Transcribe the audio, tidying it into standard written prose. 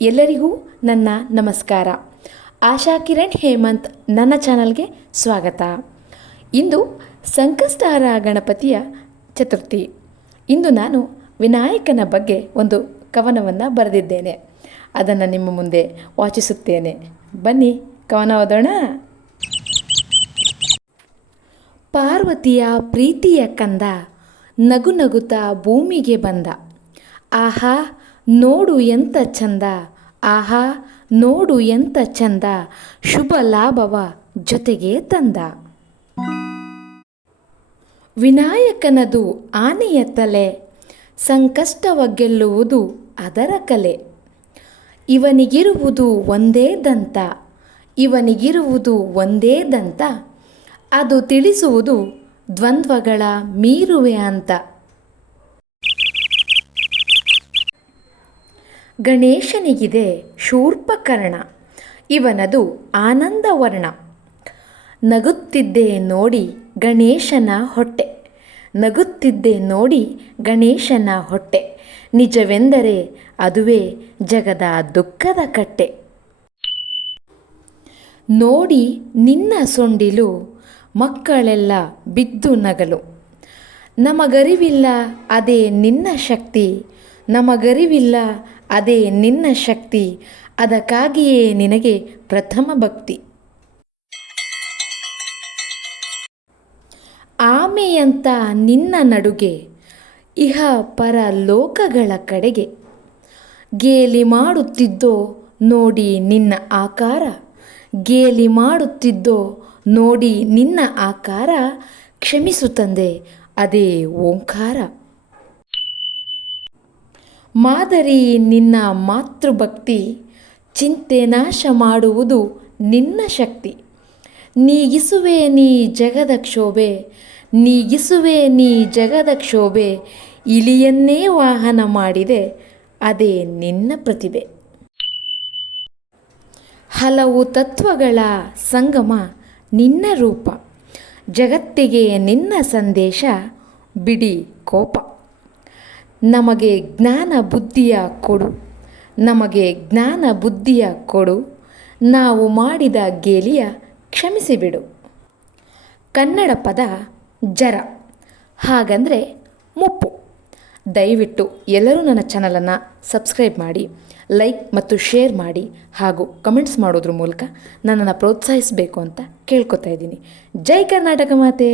ಎಲ್ಲರಿಗೂ ನನ್ನ ನಮಸ್ಕಾರ. ಆಶಾ ಕಿರಣ್ ಹೇಮಂತ್ ನನ್ನ ಚಾನಲ್ಗೆ ಸ್ವಾಗತ. ಇಂದು ಸಂಕಷ್ಟಹರ ಗಣಪತಿಯ ಚತುರ್ಥಿ. ಇಂದು ನಾನು ವಿನಾಯಕನ ಬಗ್ಗೆ ಒಂದು ಕವನವನ್ನು ಬರೆದಿದ್ದೇನೆ. ಅದನ್ನು ನಿಮ್ಮ ಮುಂದೆ ವಾಚಿಸುತ್ತೇನೆ. ಬನ್ನಿ ಕವನ ಓದೋಣ. ಪಾರ್ವತಿಯ ಪ್ರೀತಿಯ ಕಂದ ನಗು ನಗುತ್ತಾ ಭೂಮಿಗೆ ಬಂದ. ಆಹಾ ನೋಡು ಎಂಥ ಚಂದ, ಆಹಾ ನೋಡು ಎಂಥ ಚಂದ, ಶುಭ ಲಾಭವ ಜೊತೆಗೆ ತಂದ. ವಿನಾಯಕನದು ಆನೆಯ ತಲೆ, ಸಂಕಷ್ಟವ ಗೆಲ್ಲುವುದು ಅದರ ಕಲೆ. ಇವನಿಗಿರುವುದು ಒಂದೇ ದಂತ, ಇವನಿಗಿರುವುದು ಒಂದೇ ದಂತ, ಅದು ತಿಳಿಸುವುದು ದ್ವಂದ್ವಗಳ ಮೀರುವೆ ಅಂತ. ಗಣೇಶನಿಗಿದೆ ಶೂರ್ಪಕರ್ಣ, ಇವನದು ಆನಂದವರ್ಣ. ನಗುತ್ತಿದ್ದೆ ನೋಡಿ ಗಣೇಶನ ಹೊಟ್ಟೆ, ನಗುತ್ತಿದ್ದೆ ನೋಡಿ ಗಣೇಶನ ಹೊಟ್ಟೆ, ನಿಜವೆಂದರೆ ಅದುವೇ ಜಗದ ದುಃಖದ ಕಟ್ಟೆ. ನೋಡಿ ನಿನ್ನ ಸೊಂಡಿಲು ಮಕ್ಕಳೆಲ್ಲ ಬಿದ್ದು ನಗಲು, ನಮಗರಿವಿಲ್ಲ ಅದೇ ನಿನ್ನ ಶಕ್ತಿ, ನಮಗರಿವಿಲ್ಲ ಅದೇ ನಿನ್ನ ಶಕ್ತಿ, ಅದಕ್ಕಾಗಿಯೇ ನಿನಗೆ ಪ್ರಥಮ ಭಕ್ತಿ. ಆಮೆಯಂತ ನಿನ್ನ ನಡುಗೆ ಇಹ ಪರ ಲೋಕಗಳ ಕಡೆಗೆ, ಗೇಲಿ ಮಾಡುತ್ತಿದ್ದೋ ನೋಡಿ ನಿನ್ನ ಆಕಾರ, ಗೇಲಿ ಮಾಡುತ್ತಿದ್ದೋ ನೋಡಿ ನಿನ್ನ ಆಕಾರ, ಕ್ಷಮಿಸು ತಂದೆ ಅದೇ ಓಂಕಾರ. ಮಾದರಿ ನಿನ್ನ ಮಾತೃಭಕ್ತಿ, ಚಿಂತೆ ನಾಶ ಮಾಡುವುದು ನಿನ್ನ ಶಕ್ತಿ. ನೀಗಿಸುವೆ ನೀ ಜಗದ ಕ್ಷೋಭೆ, ನೀಗಿಸುವೆ ನೀ ಜಗದ ಕ್ಷೋಭೆ, ಇಲಿಯನ್ನೇ ವಾಹನ ಮಾಡಿದೆ ಅದೇ ನಿನ್ನ ಪ್ರತಿಭೆ. ಹಲವು ತತ್ವಗಳ ಸಂಗಮ ನಿನ್ನ ರೂಪ, ಜಗತ್ತಿಗೆ ನಿನ್ನ ಸಂದೇಶ ಬಿಡಿ ಕೋಪ. ನಮಗೆ ಜ್ಞಾನ ಬುದ್ಧಿಯ ಕೊಡು, ನಮಗೆ ಜ್ಞಾನ ಬುದ್ಧಿಯ ಕೊಡು, ನಾವು ಮಾಡಿದ ಗೇಲಿಯ ಕ್ಷಮಿಸಿಬಿಡು. ಕನ್ನಡ ಪದ ಜರ, ಹಾಗಂದರೆ ಮುಪ್ಪು. ದಯವಿಟ್ಟು ಎಲ್ಲರೂ ನನ್ನ ಚಾನಲನ್ನು ಸಬ್ಸ್ಕ್ರೈಬ್ ಮಾಡಿ, ಲೈಕ್ ಮತ್ತು ಶೇರ್ ಮಾಡಿ, ಹಾಗೂ ಕಮೆಂಟ್ಸ್ ಮಾಡೋದ್ರ ಮೂಲಕ ನನ್ನನ್ನು ಪ್ರೋತ್ಸಾಹಿಸಬೇಕು ಅಂತ ಕೇಳ್ಕೊತಾ ಇದ್ದೀನಿ. ಜೈ ಕರ್ನಾಟಕ ಮಾತೆ.